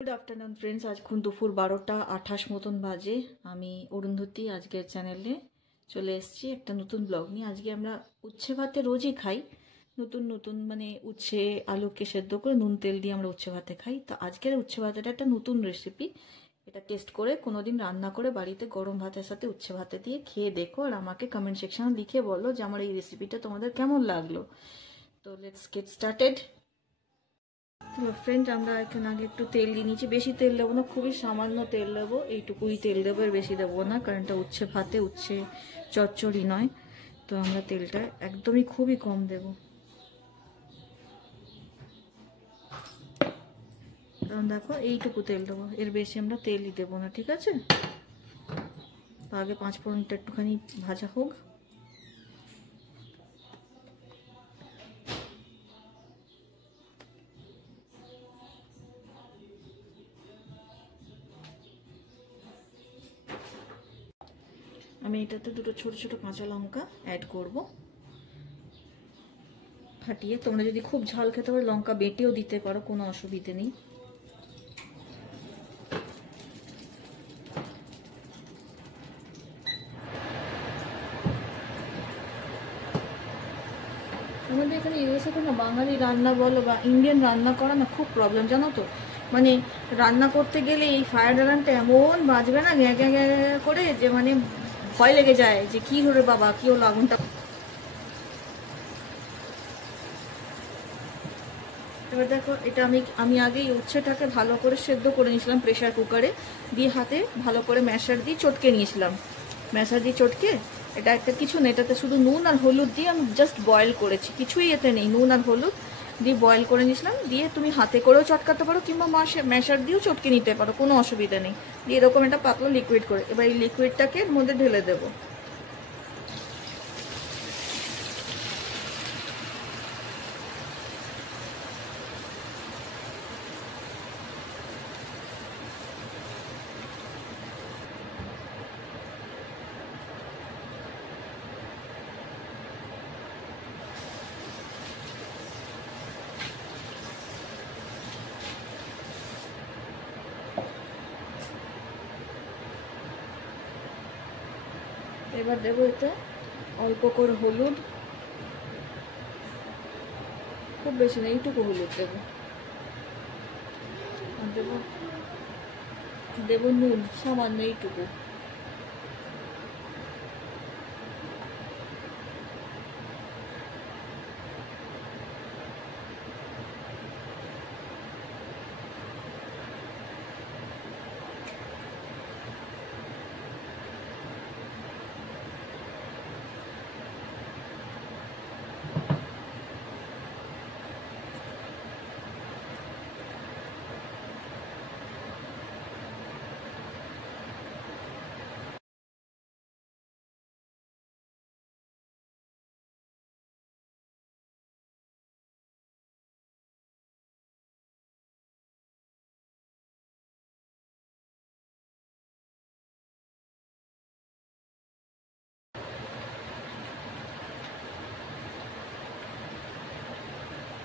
Good afternoon friends, এখন দুপুর 12টা 28 মতন বাজে। আমি অরুন্ধতী আজকের চ্যানেলে চলে এসেছি একটা নতুন ব্লগ নিয়ে। আজকে আমরা উচ্ছে ভাতে রোজই খাই, নতুন নতুন মানে উচ্ছে আলুকে সেদ্ধ করে নুন তেল দিয়ে আমরা উচ্ছে ভাতে খাই। তো আজকের উচ্ছে ভাতেটা একটা নতুন রেসিপি। এটা টেস্ট করে কোনোদিন রান্না করে বাড়িতে গরম ভাতের সাথে উচ্ছে ভাতে দিয়ে খেয়ে দেখো, আর আমাকে কমেন্ট সেকশনে লিখে বলো যে আমার এই রেসিপিটা তোমাদের কেমন লাগলো। তো লেটস গেট স্টার্টেড। তো ফ্রেন্ড, আমরা এখানে আগে একটু তেল দিয়ে নিচ্ছি। বেশি তেল দেবো না, খুবই সামান্য তেল দেবো, এইটুকুই তেল দেবো, এর বেশি দেবো না, কারণ এটা উচ্ছে ভাতে, উচ্ছে চচ্চড়ি নয়। তো আমরা তেলটা একদমই খুবই কম দেব, কারণ দেখো এইটুকু তেল দেবো, এর বেশি আমরা তেলই দেবো না, ঠিক আছে? তো আগে 5 ফোড়নটা একটুখানি ভাজা হোক। আমি এটাতে দুটো ছোট ছোট কাঁচা লঙ্কা অ্যাড করব ফাটিয়ে। তোমরা যদি খুব ঝাল খেতে পারো লঙ্কা বেটেও দিতে পারো, কোনো অসুবিধে নেই। আমাদের এখানে ইউএসএতে না বাঙালি রান্না বলো বা ইন্ডিয়ান রান্না করা না খুব প্রবলেম, জানো তো। মানে রান্না করতে গেলে এই ফায়ার অ্যালার্মটা এমন বাজবে না গ্যাঁ গ্যাঁ গ্যাঁ করে, যে মানে ভয় লেগে যায় যে কি হলো বাবা, কি হলো আগুনটা। এবার দেখো, এটা আমি আগেই উচ্ছেটাকে ভালো করে সেদ্ধ করে নিয়েছিলাম প্রেশার কুকারে দিয়ে, হাতে ভালো করে ম্যাশার দিয়ে চটকে নিয়েছিলাম। ম্যাশার দিয়ে চটকে, এটা একটা কিছু নেই, এটাতে শুধু নুন আর হলুদ দিয়ে আমি জাস্ট বয়েল করেছি, কিছুই এতে নেই, নুন আর হলুদ দিয়ে বয়েল করে নিয়েছিলাম। দিয়ে তুমি হাতে করেও চটকাতে পারো কিংবা ম্যাশার দিয়েও চটকে নিতে পারো, কোনো অসুবিধা নেই। দিয়ে এরকম একটা পাতলা লিকুইড করে এবার এই লিকুইডটাকে এর মধ্যে ঢেলে দেবো। এবার দেবো এতে অল্প করে হলুদ, খুব বেশি না, এইটুকু হলুদ দেবো। আর দেবো নুন সামান্য এইটুকু।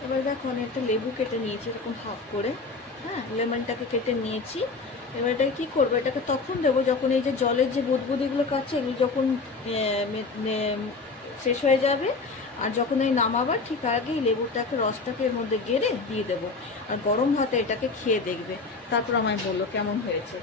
এবার দেখো, আমি একটা লেবু কেটে নিয়েছি এরকম হাফ করে, হ্যাঁ, লেমনটাকে কেটে নিয়েছি। এবার এটাকে কী করবো, এটাকে তখন দেবো যখন এই যে জলের যে বুদবুদিগুলো কাটছে এগুলো যখন শেষ হয়ে যাবে, আর যখন এই নামাবার ঠিক আগে এই লেবুটাকে রসটাকে এর মধ্যে গেড়ে দিয়ে দেবো। আর গরম ভাতে এটাকে খেয়ে দেখবে, তারপর আমায় বললো কেমন হয়েছে।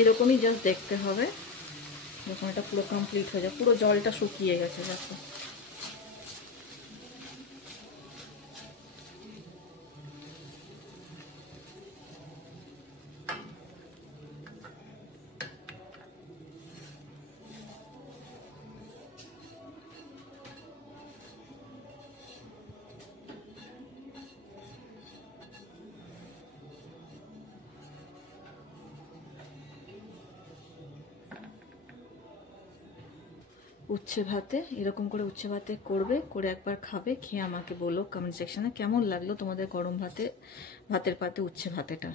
এরকমই জাস্ট দেখতে হবে, যখন এটা পুরো কমপ্লিট হয়ে যায়, পুরো জলটা শুকিয়ে গেছে দেখো। উচ্ছে ভাতে এরকম করে উচ্ছে ভাতে করবে, করে একবার খাবে, খেয়ে আমাকে বলো কমেন্ট সেকশনে কেমন লাগলো তোমাদের গরম ভাতের পাতে উচ্ছে ভাতেটা।